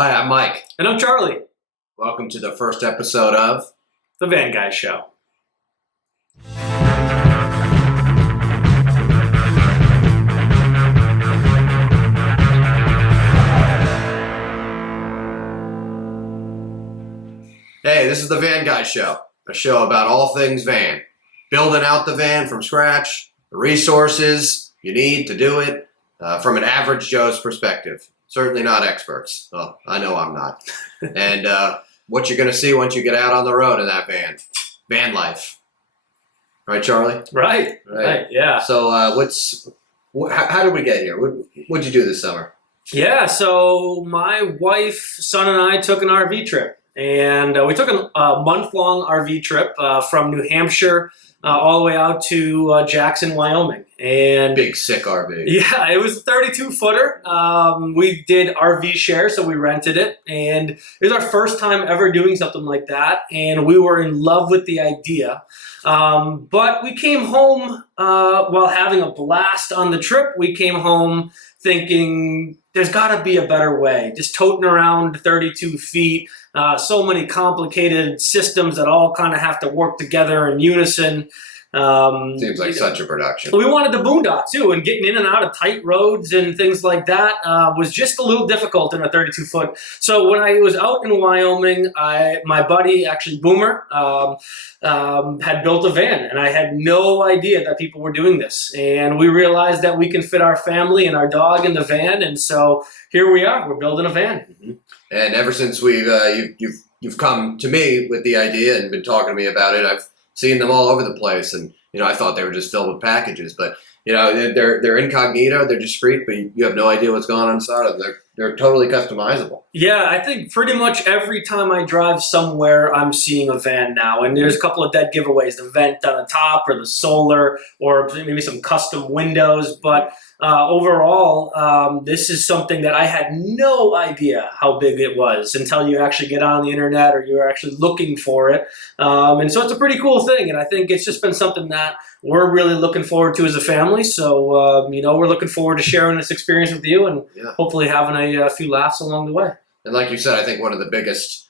Hi, I'm Mike. And I'm Charlie. Welcome to the first episode of The Van Guy Show. Hey, this is the Van Guy Show, a show about all things van. Building out the van from scratch, the resources you need to do it, from an average Joe's perspective. Certainly not experts. Well, I know I'm not. And what you're going to see once you get out on the road in that van. Van life. Right, Charlie? Right, yeah. So how did we get here? What'd you do this summer? Yeah, so my wife, son, and I took an RV trip. And we took a month-long RV trip from New Hampshire all the way out to Jackson, Wyoming. And big, sick RV. Yeah, it was a 32-footer. We did RV share, so we rented it. And it was our first time ever doing something like that. And we were in love with the idea. But we came home while having a blast on the trip. We came home thinking there's got to be a better way. Just toting around 32 feet, so many complicated systems that all kind of have to work together in unison. Seems like such a production. We wanted the boondock too, and getting in and out of tight roads and things like that was just a little difficult in a 32-foot. So when I was out in Wyoming, my buddy, actually Boomer, had built a van, and I had no idea that people were doing this. And we realized that we can fit our family and our dog in the van, and so here we are. We're building a van. Mm-hmm. And ever since you've come to me with the idea and been talking to me about it, I've seen them all over the place, and I thought they were just filled with packages, but they're incognito, they're discreet, but you have no idea what's going on inside of them. They're totally customizable. Yeah, I think pretty much every time I drive somewhere, I'm seeing a van now, and there's a couple of dead giveaways: the vent on the top, or the solar, or maybe some custom windows. But overall, this is something that I had no idea how big it was until you actually get on the internet or you're actually looking for it. And so it's a pretty cool thing, and I think it's just been something that we're really looking forward to as a family. So, we're looking forward to sharing this experience with you and hopefully having a few laughs along the way. And like you said, I think one of the biggest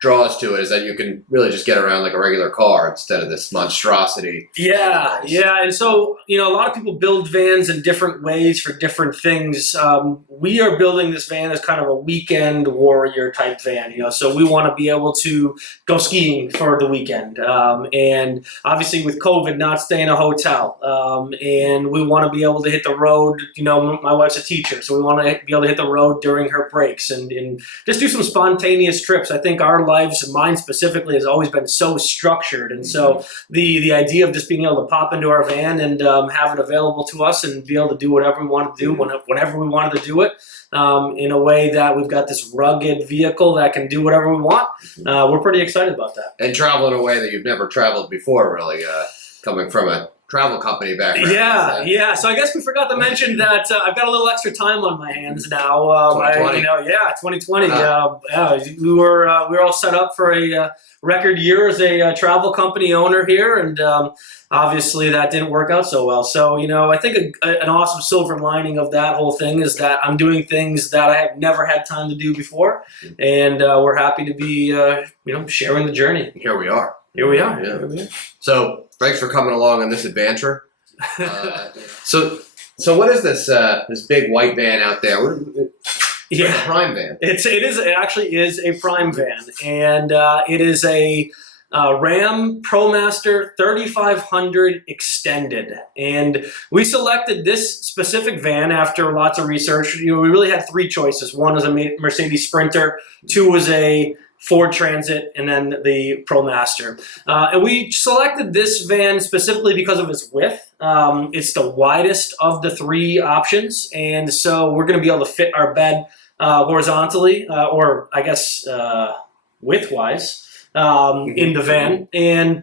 draws to it is that you can really just get around like a regular car instead of this monstrosity. Yeah. And so, a lot of people build vans in different ways for different things. We are building this van as kind of a weekend warrior type van, so we want to be able to go skiing for the weekend. And obviously with COVID, not stay in a hotel. And we want to be able to hit the road. My wife's a teacher, so we want to be able to hit the road during her breaks and just do some spontaneous trips. I think our lives, mine specifically, has always been so structured, and so the idea of just being able to pop into our van and have it available to us and be able to do whatever we want to do whenever we wanted to do it, in a way that we've got this rugged vehicle that can do whatever we want. We're pretty excited about that. And travel in a way that you've never traveled before, really, coming from a travel company background. Yeah. So I guess we forgot to mention that I've got a little extra time on my hands now. 2020. 2020. We were all set up for a record year as a travel company owner here, and obviously that didn't work out so well. So I think an awesome silver lining of that whole thing is that I'm doing things that I have never had time to do before, and we're happy to be sharing the journey. Here we are. Yeah. So thanks for coming along on this adventure. So what is this big white van out there? It's a prime van. It actually is a prime van, and it is a Ram ProMaster 3500 extended. And we selected this specific van after lots of research. We really had three choices. One was a Mercedes Sprinter, two was a Ford Transit, and then the ProMaster. And we selected this van specifically because of its width. It's the widest of the three options, and so we're going to be able to fit our bed horizontally, or I guess width-wise, in the van. And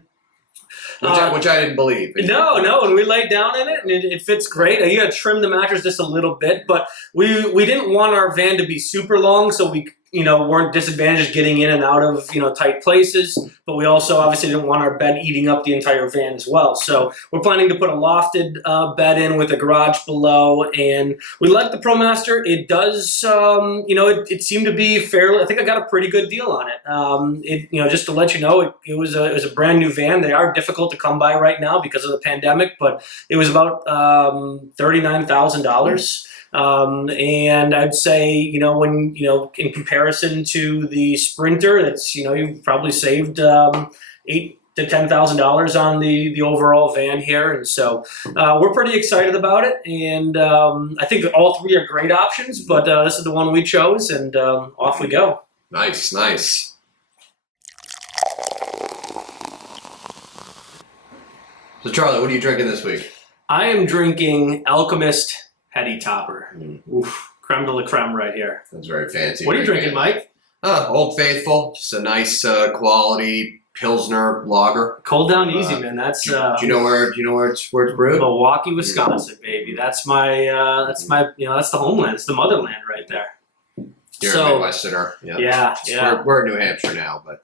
which I didn't believe. No, and we laid down in it, and it fits great. You got to trim the mattress just a little bit, but we didn't want our van to be super long, so we weren't disadvantaged getting in and out of, tight places, but we also obviously didn't want our bed eating up the entire van as well. So we're planning to put a lofted bed in with a garage below, and we like the ProMaster. It does, it seemed to be fairly, I think I got a pretty good deal on it. Just to let you know, it was a brand new van. They are difficult to come by right now because of the pandemic, but it was about $39,000. And I'd say, when, in comparison to the Sprinter, that's, you've probably saved $8,000 to $10,000 on the overall van here. And so we're pretty excited about it. And I think all three are great options, but this is the one we chose, and off we go. Nice, nice. So Charlie, what are you drinking this week? I am drinking Alchemist Heady Topper. Oof, creme de la creme right here. That's very fancy. What are you drinking, Mike? Old Faithful, just a nice quality Pilsner lager. Cold down easy, man. That's do you know where it's brewed? Milwaukee, Wisconsin, baby. That's my that's the homeland. It's the motherland right there. You're a Midwesterner. Yeah. We're in New Hampshire now, but.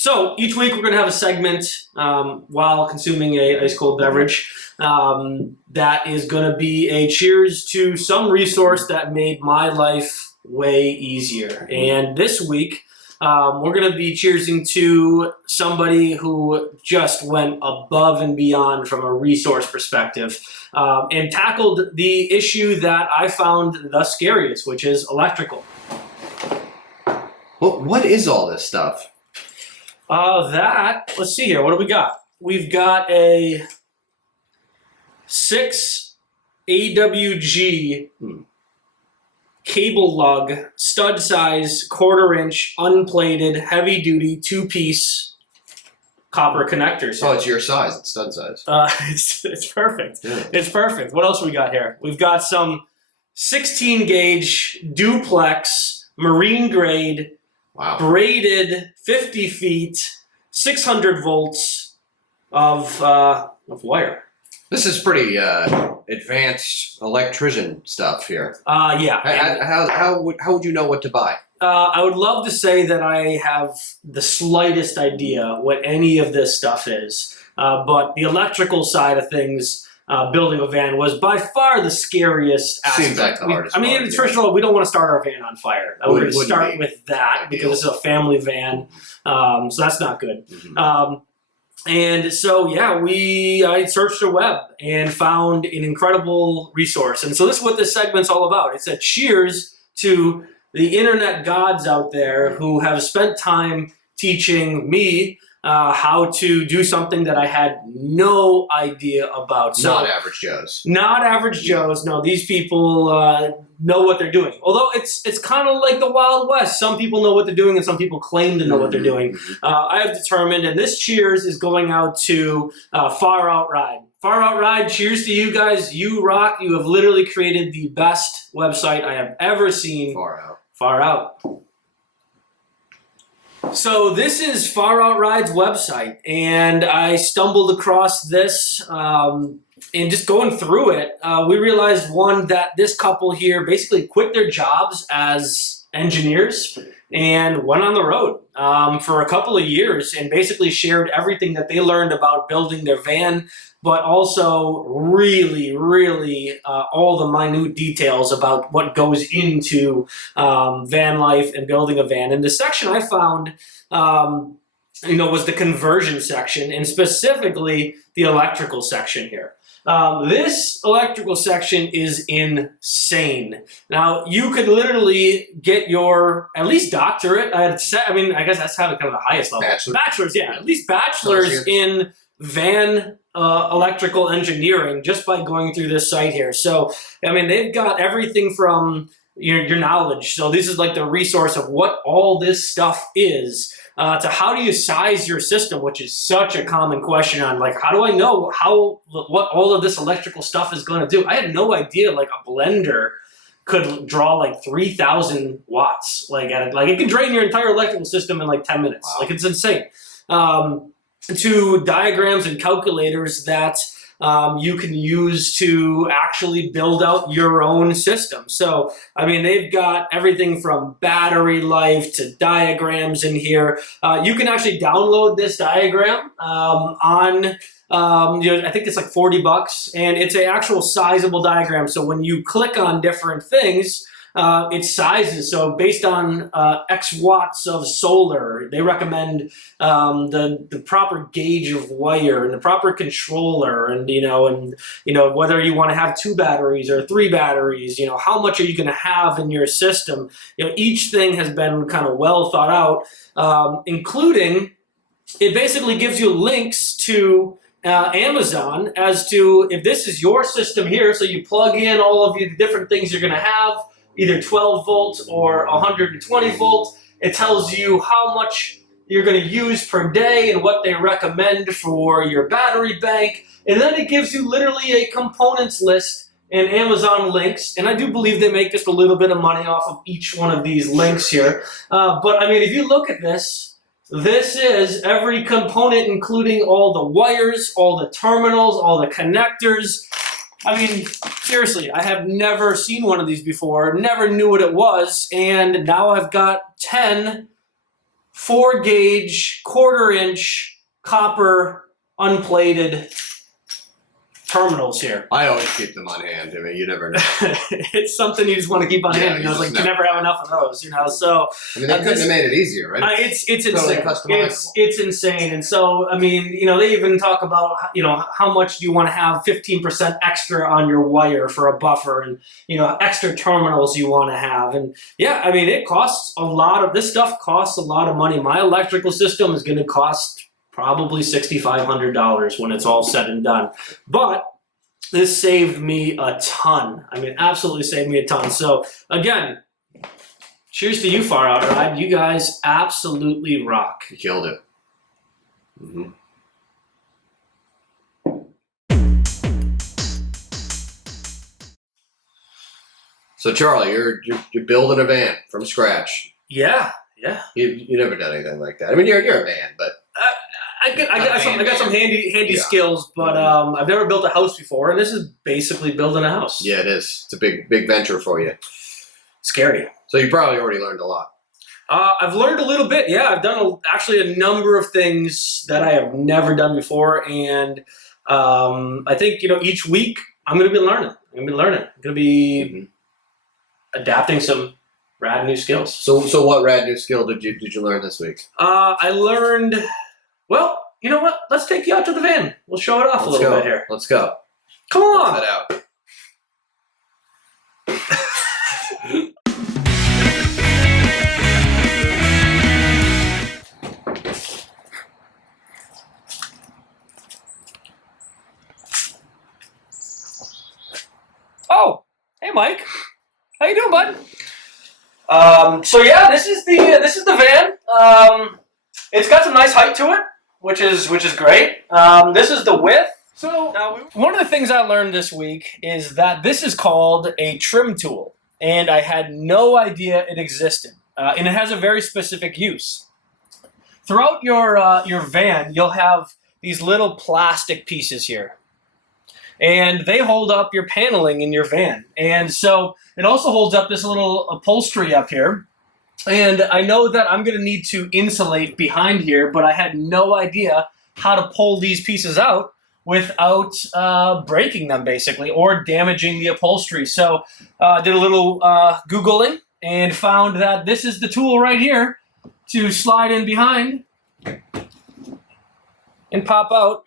So each week we're going to have a segment while consuming a ice cold beverage that is going to be a cheers to some resource that made my life way easier. And this week we're going to be cheersing to somebody who just went above and beyond from a resource perspective and tackled the issue that I found the scariest, which is electrical. What is all this stuff? Let's see here. What do we got? We've got a 6 AWG cable lug, stud size, 1/4 inch, unplated, heavy duty, 2-piece copper connectors. Oh, it's your size. It's stud size. It's perfect. Yeah. It's perfect. What else we got here? We've got some 16 gauge duplex, marine grade, wow, braided 50 feet, 600 volts of wire. This is pretty advanced electrician stuff here. Yeah. How would you know what to buy? I would love to say that I have the slightest idea what any of this stuff is, but the electrical side of things, building a van was by far the scariest aspect. Seems like the hardest part, first of all, we don't want to start our van on fire. We're going to start with that ideal, because this is a family van, so that's not good. Mm-hmm. And so, I searched the web and found an incredible resource. And so this is what this segment's all about. It's a cheers to the internet gods out there who have spent time teaching me how to do something that I had no idea about. So, not average Joes. Not average Joes. No, these people know what they're doing. Although it's kind of like the Wild West. Some people know what they're doing and some people claim to know what they're doing. I have determined, and this cheers is going out to FarOutRide. FarOutRide, cheers to you guys. You rock. You have literally created the best website I have ever seen. Far Out. So this is FarOutRide's website, and I stumbled across this, and just going through it, we realized, one, that this couple here basically quit their jobs as engineers and went on the road for a couple of years and basically shared everything that they learned about building their van, but also really, really all the minute details about what goes into van life and building a van. And the section I found, was the conversion section, and specifically the electrical section here. This electrical section is insane. Now, you could literally get your, at least doctorate, I guess that's kind of the highest level. Bachelor's, yeah, at least bachelor's in van electrical engineering just by going through this site here. So, they've got everything from your knowledge. So this is like the resource of what all this stuff is, to how do you size your system, which is such a common question on, like, how do I know what all of this electrical stuff is going to do? I had no idea, like, a blender could draw like 3,000 watts. Like it can drain your entire electrical system in like 10 minutes. Wow. Like, it's insane. To diagrams and calculators that you can use to actually build out your own system. So, I mean, they've got everything from battery life to diagrams in here. You can actually download this diagram I think it's like $40, and it's an actual sizable diagram. So when you click on different things, it sizes. So based on X watts of solar, they recommend the proper gauge of wire and the proper controller, and whether you want to have 2 batteries or 3 batteries. How much are you going to have in your system? Each thing has been kind of well thought out, including it basically gives you links to Amazon as to if this is your system here. So you plug in all of the different things you're going to have, either 12 volt or 120 volt. It tells you how much you're going to use per day and what they recommend for your battery bank. And then it gives you literally a components list and Amazon links. And I do believe they make just a little bit of money off of each one of these links here. But I mean, if you look at this is every component, including all the wires, all the terminals, all the connectors. I mean, seriously, I have never seen one of these before, never knew what it was, and now I've got 10 4-gauge, 1/4-inch copper unplated terminals here. I always keep them on hand. I mean, you never know. It's something you just want to keep on hand. It's like you never have enough of those, So I mean, they couldn't have made it easier, right? It's totally insane. Customizable. It's insane. And so, I mean, they even talk about, how much do you want to have 15% extra on your wire for a buffer, and extra terminals you want to have. And yeah, I mean, it costs a lot of this stuff. Costs a lot of money. My electrical system is going to cost probably $6,500 when it's all said and done. But this saved me a ton. I mean, absolutely saved me a ton. So again, cheers to you, FarOutRide. You guys absolutely rock. You killed it. Mm-hmm. So Charlie, you're building a van from scratch. Yeah. You never done anything like that. I mean, you're a van, but I got some handy skills, but I've never built a house before, and this is basically building a house. Yeah, it is. It's a big venture for you. Scary. So you probably already learned a lot. I've learned a little bit. Yeah, I've done actually a number of things that I have never done before, and I think each week I'm going to be learning. I'm going to be adapting some rad new skills. So what rad new skill did you learn this week? I learned. Well, you know what? Let's take you out to the van. We'll show it off a little bit here. Let's go. Come on. Let's head out. Oh, hey Mike. How you doing, bud? So yeah, this is the van. It's got some nice height to it, which is great. This is the width. So one of the things I learned this week is that this is called a trim tool, and I had no idea it existed. And it has a very specific use. Throughout your van, you'll have these little plastic pieces here, and they hold up your paneling in your van. And so it also holds up this little upholstery up here. And I know that I'm going to need to insulate behind here, but I had no idea how to pull these pieces out without breaking them, basically, or damaging the upholstery. So did a little Googling and found that this is the tool right here to slide in behind and pop out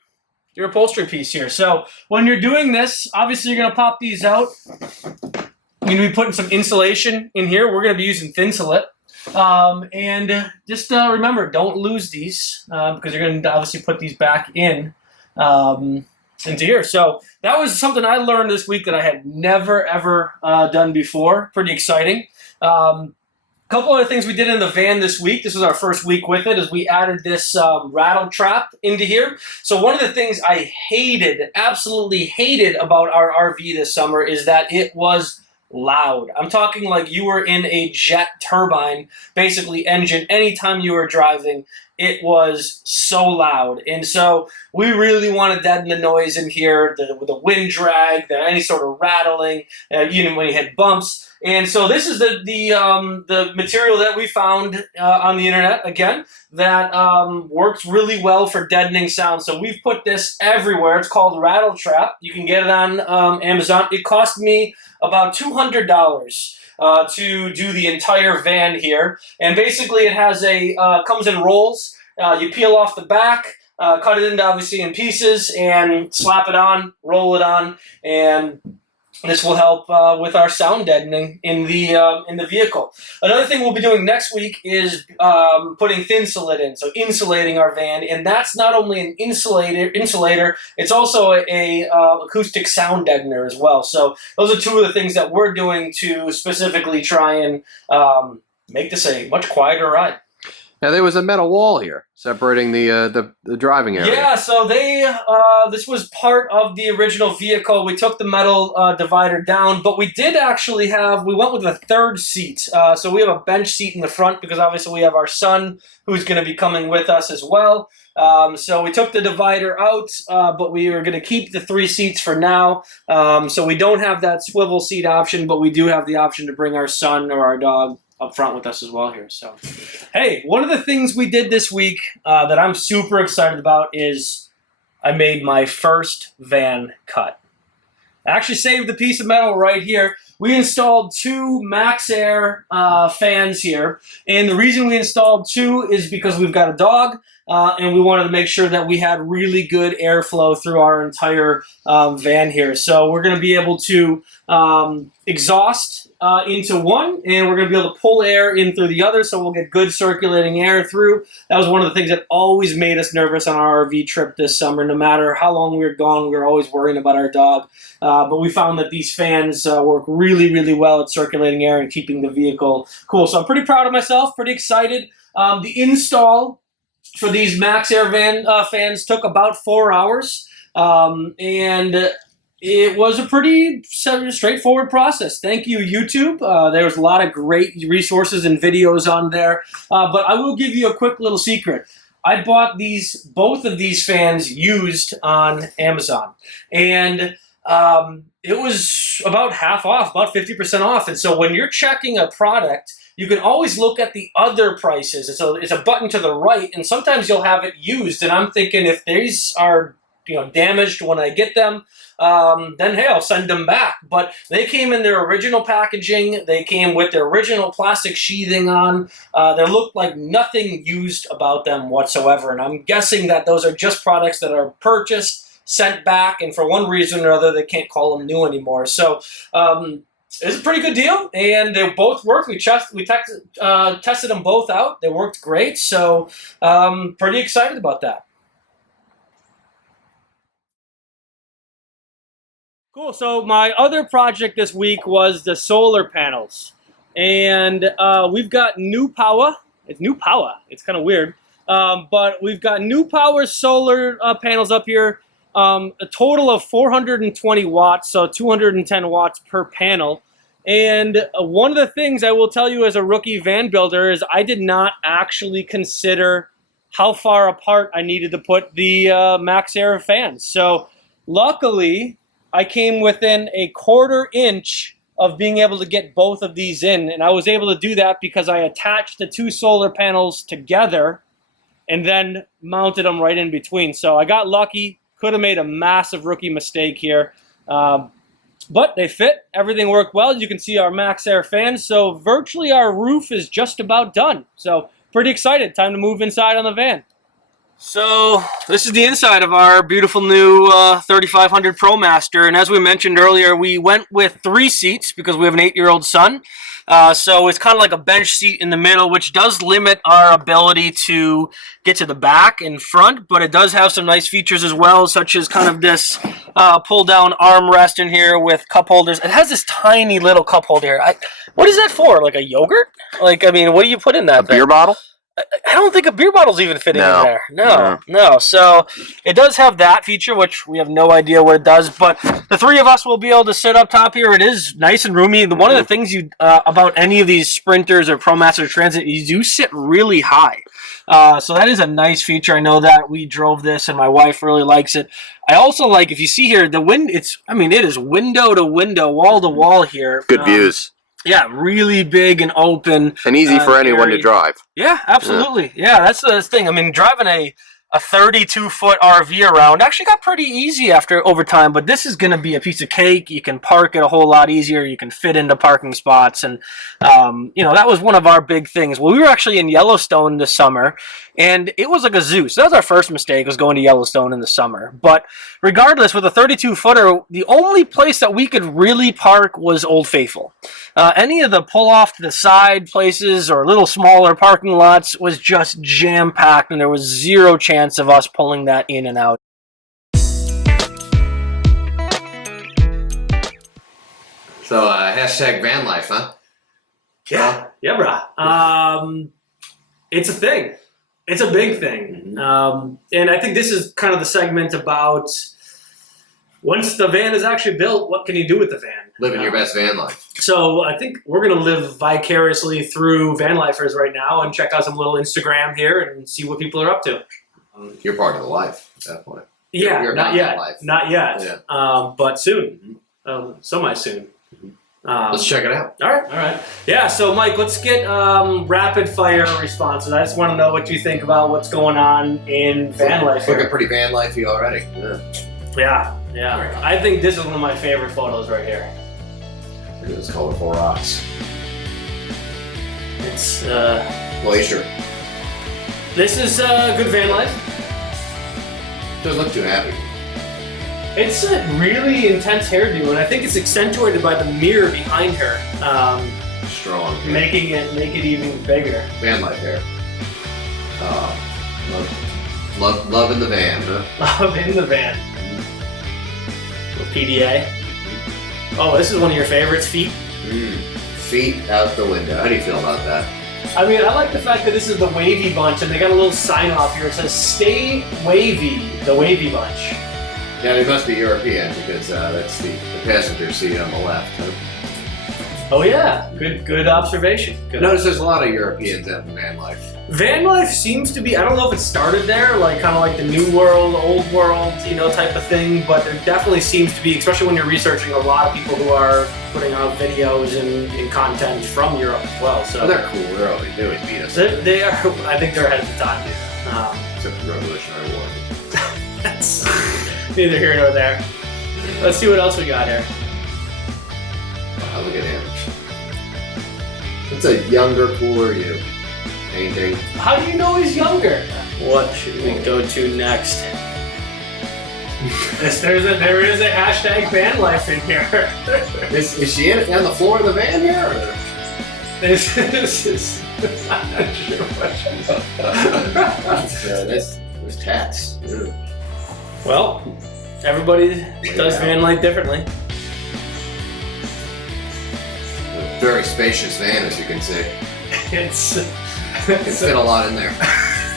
your upholstery piece here. So when you're doing this, obviously you're going to pop these out. You're going to be putting some insulation in here. We're going to be using Thinsulate. And just remember, don't lose these because you're going to obviously put these back in into here. So that was something I learned this week that I had never, ever done before. Pretty exciting. Couple other things we did in the van this week. This was our first week with it, is we added this rattle trap into here. So one of the things I hated, absolutely hated about our RV this summer is that it was loud. I'm talking like you were in a jet turbine, basically engine, anytime you were driving. It was so loud. And so we really want to deaden the noise in here, the wind drag, any sort of rattling, even when you hit bumps. And so this is the material that we found on the internet, again, that works really well for deadening sound. So we've put this everywhere. It's called Rattle Trap. You can get it on Amazon. It cost me about $200 to do the entire van here. And basically it has comes in rolls. You peel off the back, cut it into obviously in pieces, and slap it on, roll it on, and this will help with our sound deadening in the vehicle. Another thing we'll be doing next week is putting Thinsulate in, so insulating our van, and that's not only an insulator, it's also a acoustic sound deadener as well. So those are two of the things that we're doing to specifically try and make this a much quieter ride. Now there was a metal wall here separating the driving area. Yeah, so this was part of the original vehicle. We took the metal divider down, but we did actually we went with a third seat. So we have a bench seat in the front because obviously we have our son who's going to be coming with us as well. So we took the divider out, but we are going to keep the 3 seats for now. So we don't have that swivel seat option, but we do have the option to bring our son or our dog up front with us as well here. So, hey, one of the things we did this week that I'm super excited about is I made my first van cut. I actually saved the piece of metal right here. We installed 2 Max Air fans here, and the reason we installed 2 is because we've got a dog, and we wanted to make sure that we had really good airflow through our entire van here. So we're going to be able to exhaust into one, and we're going to be able to pull air in through the other, so we'll get good circulating air through. That was one of the things that always made us nervous on our RV trip this summer. No matter how long we were gone, we were always worrying about our dog. But we found that these fans work really, really well at circulating air and keeping the vehicle cool. So I'm pretty proud of myself, pretty excited. The install for these Max Air fans took about 4 hours, and it was a pretty straightforward process. Thank you, YouTube. There was a lot of great resources and videos on there. But I will give you a quick little secret. I bought both of these fans used on Amazon. And it was about half off, about 50% off. And so when you're checking a product, you can always look at the other prices. And so it's a button to the right, and sometimes you'll have it used. And I'm thinking if these are damaged when I get them, then hey, I'll send them back. But they came in their original packaging. They came with their original plastic sheathing on. There looked like nothing used about them whatsoever. And I'm guessing that those are just products that are purchased, sent back, and for one reason or other, they can't call them new anymore. So it's a pretty good deal, and they both worked. We tested them both out. They worked great, so pretty excited about that. Cool. So my other project this week was the solar panels, and we've got New Power. It's New Power. It's kind of weird, but we've got New Power solar panels up here. A total of 420 watts, so 210 watts per panel. And one of the things I will tell you as a rookie van builder is I did not actually consider how far apart I needed to put the Max Air fans. So luckily, I came within a 1/4 inch of being able to get both of these in. And I was able to do that because I attached the 2 solar panels together and then mounted them right in between. So I got lucky. Could have made a massive rookie mistake here. But they fit. Everything worked well. You can see our Max Air fans. So virtually our roof is just about done. So pretty excited. Time to move inside on the van. So this is the inside of our beautiful new 3500 ProMaster. And as we mentioned earlier, we went with 3 seats because we have an 8-year-old son. So it's kind of like a bench seat in the middle, which does limit our ability to get to the back and front, but it does have some nice features as well, such as kind of this pull-down armrest in here with cup holders. It has this tiny little cup holder here. What is that for? Like a yogurt? Like, I mean, what do you put in that thing? Beer bottle? I don't think a beer bottle's even fitting No. in there. No. So it does have that feature, which we have no idea what it does. But the three of us will be able to sit up top here. It is nice and roomy. One of the things about any of these Sprinters or ProMaster Transit is you sit really high. So that is a nice feature. I know that we drove this, and my wife really likes it. I also like, if you see here, it is window to window, wall to wall here. Good views. Yeah, really big and open. And easy for anyone to drive. Yeah, absolutely. Yeah, that's the thing. I mean, driving a 32-foot RV around actually got pretty easy over time, but this is going to be a piece of cake. You can park it a whole lot easier. You can fit into parking spots. And, that was one of our big things. Well, we were actually in Yellowstone this summer, and it was like a zoo. So that was our first mistake, was going to Yellowstone in the summer. But regardless, with a 32-footer, the only place that we could really park was Old Faithful. Any of the pull-off to the side places or little smaller parking lots was just jam-packed, and there was zero chance of us pulling that in and out. So, hashtag van life, huh? Yeah, brah. It's a thing. It's a big thing. And I think this is kind of the segment about once the van is actually built, what can you do with the van? Living your best van life. So I think we're going to live vicariously through van lifers right now and check out some little Instagram here and see what people are up to. You're part of the life at that point. Yeah, You're not yet. life. Not yet. Yeah. But soon. Semi-soon. Let's check it out. All right. Yeah, so Mike, let's get rapid fire responses. I just want to know what you think about what's going on in van life Looking here. pretty van lifey already. Yeah. I think this is one of my favorite photos right here. Look at those colorful rocks. It's Glacier. this is good van life. Doesn't look too happy. It's a really intense hairdo, and I think it's accentuated by the mirror behind her, Strong. making it even bigger. Van life hair. Love in the van, huh? Love in the van. Little PDA. Oh, this is one of your favorites, feet. Feet out the window. How do you feel about that? I mean, I like the fact that this is the Wavy Bunch, and they got a little sign off here. It says, "Stay Wavy," the Wavy Bunch. Yeah, they must be European because that's the passenger seat on the left. Huh? Oh yeah, good observation. Notice there's a lot of Europeans out in van life. Van life seems to be, I don't know if it started there, like kind of like the new world, old world, type of thing, but there definitely seems to be, especially when you're researching, a lot of people who are putting out videos and content from Europe as well. So they're cool. They always beat us. They are, I think they're ahead of the time, Except for the Revolutionary War. That's neither here nor there. Let's see what else we got here. Wow, look at him. That's a younger, cooler you. Painting. How do you know he's younger? What should we go to next? There is a hashtag van life in here. Is she on the floor of the van here? Or? This is. I'm not sure what she's. There's tats. Yeah. Well, everybody does van life differently. A very spacious van, as you can see. It's fit a lot in there.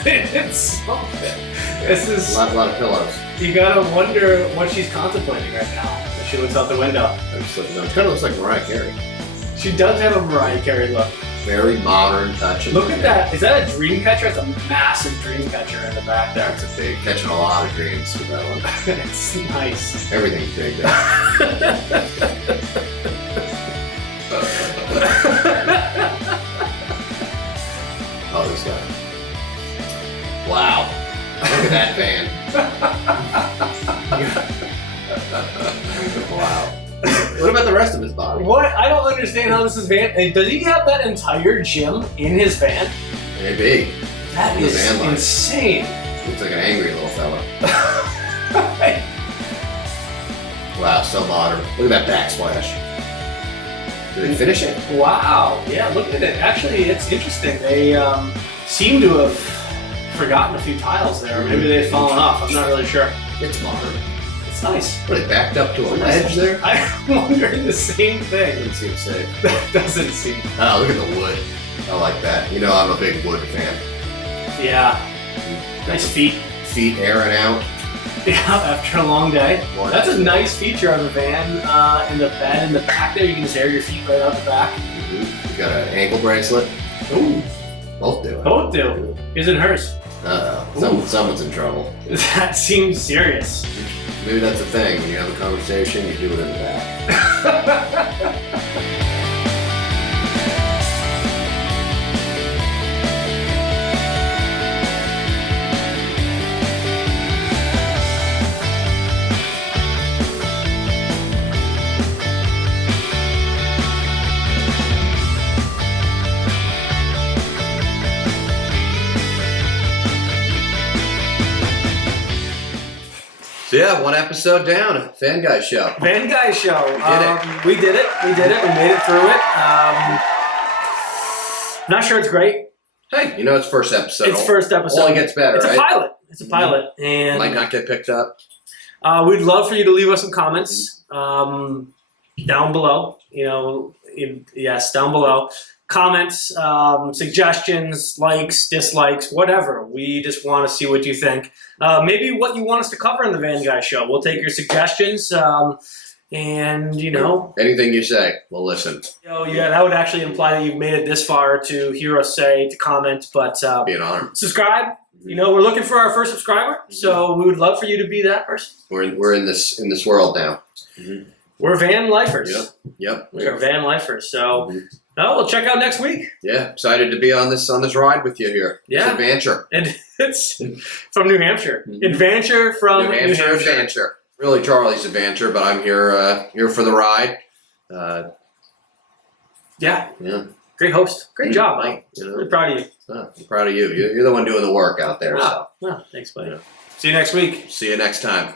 It's something. This is A lot of pillows. You gotta wonder what she's contemplating right now as she looks out the window. I'm just looking. It kind of looks like Mariah Carey. She does have a Mariah Carey look. Very modern touch. Look at that. Is that a dream catcher? It's a massive dream catcher in the back there. That's a big, catching a lot of dreams with that one. It's nice. Everything's big there. Oh, this guy. Wow. Look at that van. Wow. What about the rest of his body? What? I don't understand how this is van. Does he have that entire gym in his van? Maybe. That is insane. Looks like an angry little fella. Wow, so modern. Look at that backsplash. Did they finish it? Wow. Yeah, look at it. Actually, it's interesting. They seem to have forgotten a few tiles there. Or maybe they've fallen off. I'm not really sure. It's modern. It's nice. What, it backed up to a ledge there? I'm wondering the same thing. Doesn't seem safe. That doesn't seem. Oh, look at the wood. I like that. You know I'm a big wood fan. Yeah. Nice feet. Feet airing out. Yeah, after a long day. More That's a nice. nice feature of the van. In the bed in the back there, you can just air your feet right out the back. You got an ankle bracelet. Ooh. Both do it. Both do. His and hers. Someone's in trouble. That seems serious. Maybe that's the thing. When you have a conversation, you do it in the back. So yeah, one episode down. Fan Guy Show. Van Guy Show. We did it. We did it. We made it through it. Not sure it's great. Hey, you know it's first episode. It's first episode. Only gets better, It's right? a pilot. It's a pilot, and Might not get picked up. we'd love for you to leave us some comments down below. You know, yes, down below. Comments, suggestions, likes, dislikes, whatever. We just want to see what you think. Maybe what you want us to cover in the Van Guy Show. We'll take your suggestions, and you know, Anything you say, we'll listen. yeah, that would actually imply that you've made it this far to hear us say, to comment. But Be an honor. subscribe. You know, we're looking for our first subscriber, so we would love for you to be that person. We're in this world now. We're van lifers. Yep. We are van lifers. So, Mhm. we'll check out next week. Yeah, excited to be on this ride with you here. Yeah. It's adVANture. And it's from New Hampshire. Mhm. adVANture from New Hampshire adVANture. Really Charlie's adVANture, but I'm here for the ride. Yeah. Yeah. Great host. Great job, Mike. You know, Really proud of you. I'm proud of you. You're the one doing the work out there. So Wow. Thanks, buddy. See you next week. see you next time.